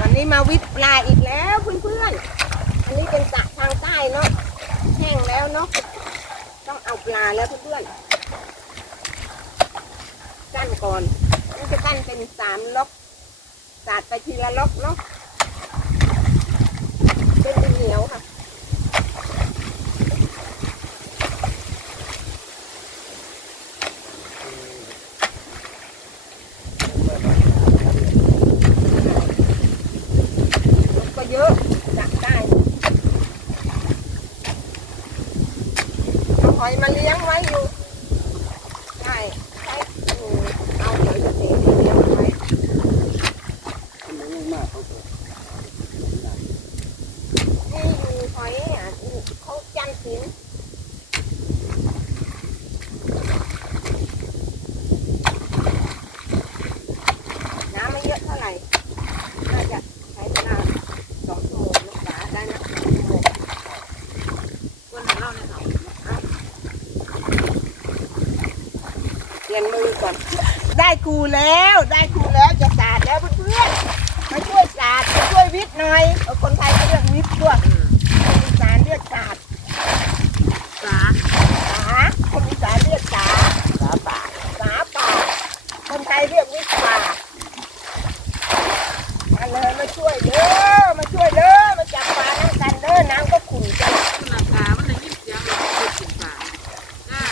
วันนี้มาวิทย์ปลาอีกแล้วเพื่อนๆ อันนี้เป็นสระทางใต้เนาะ แห้งแล้วเนาะ ต้องเอาปลาแล้วเพื่อนๆ กั้นก่อนนี่จะกั้นเป็นสามล็อกสาดไปทีละล็อกเนาะเป็นดินเหนียวค่ะ มันก็เยอะจับได้เอยมาเลี้ยงไว้อยู่ใช่ใช่เอาเดี๋ยวจะเลี้ยงไว้นี่มีหอยอะเขาจำศีลน้ำไม่เยอะเท่าไหร่ น่าจะใช้เวลาสองชั่วโมงรักษาได้นะสองชั่วโมง คนของเราเนี่ยเขา เป ลี่ยนมือก่อน ได้ครูแล้ว ได้ครูแล้วจะสาดแล้วเพื่อนๆมาช่วยสาดมาช่วยวิทย์หน่อยเออคนไทยเขาเรียกวิทย์ด้วยคนอีสานเรียกสาดสาสาคนอีสานเรียกสาสาป่าสาป่าคนไทยเรียกวิทย์ป่ามาเลยมาช่วยเด้อมาช่วยเด้อมาจับปลาน้ำกันเด้อน้ำก็ขุ่นจัง คุณราคามันเลยยิ่งเสียงเราเป็นสิบบาทน่า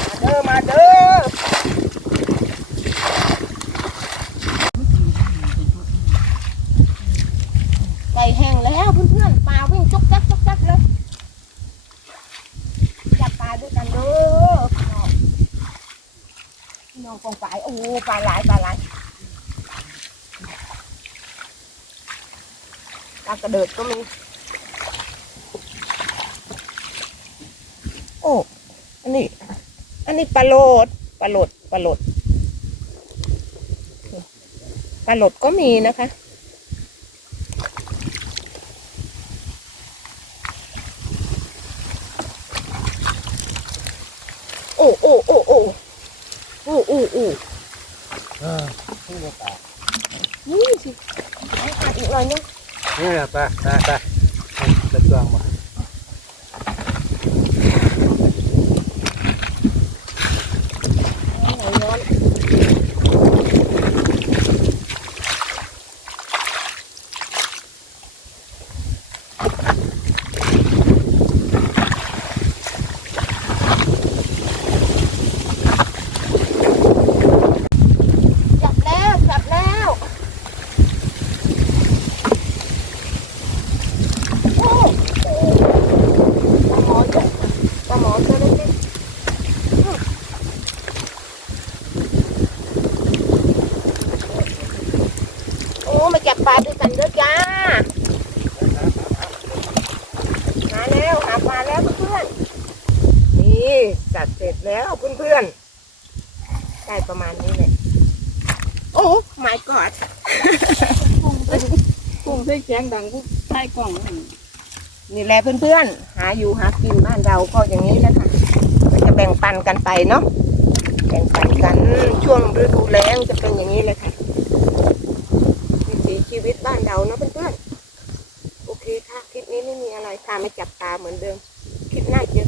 มาเด้อมาเด้อไก่แห้งแล้วเพื่อนๆปลาวิ่งจุกจักจุกจักเลยจับปลาด้วยกันเด้อน้องกองปลาโอ้ปลาหลายปลาหลายปลากระเดิดก็มีโอ้อันนี้ อันนี้ปลาโหลดปลาโหลดปลาโหลดปลาโหลดก็มีนะคะ โอ้โอ้โอ้โอ้โอ้โอ้โอ้เออที่จะตายนี่สิไอ้ขาดอีกหน่อยนึงนี่แหละไปไปไปจะกลางมา ไหนย้อนจับแล้วจับแล้วโอ้โอ้ปลาหมอจ้ะปลาหมอตัวเล็กๆ โอ้มาจับ ปลาด้วยกันเด้อจ้าหาแล้วหาปลาแล้วเพื่อนๆนี่จัดเสร็จแล้วเพื่อนๆได้ประมาณนี้เลยโอ้ my god กุ้งใส่แข็งดังกุ้งใส่กล่องนี่แหละเพื่อนๆ หาอยู่หากินบ้านเราก็อย่างนี้แหละค่ะก็จะแบ่งปันกันไปเนาะ แบ่งปันกันช่วงฤดูแล้งจะเป็นอย่างนี้เลยค่ะวิถี ชีวิตบ้านเราเนาะเพื่อนๆ โอเคค่ะ คลิปนี้ไม่มีอะไรค่ะไม่จับตาเหมือนเดิม คลิปหน้าเจอกัน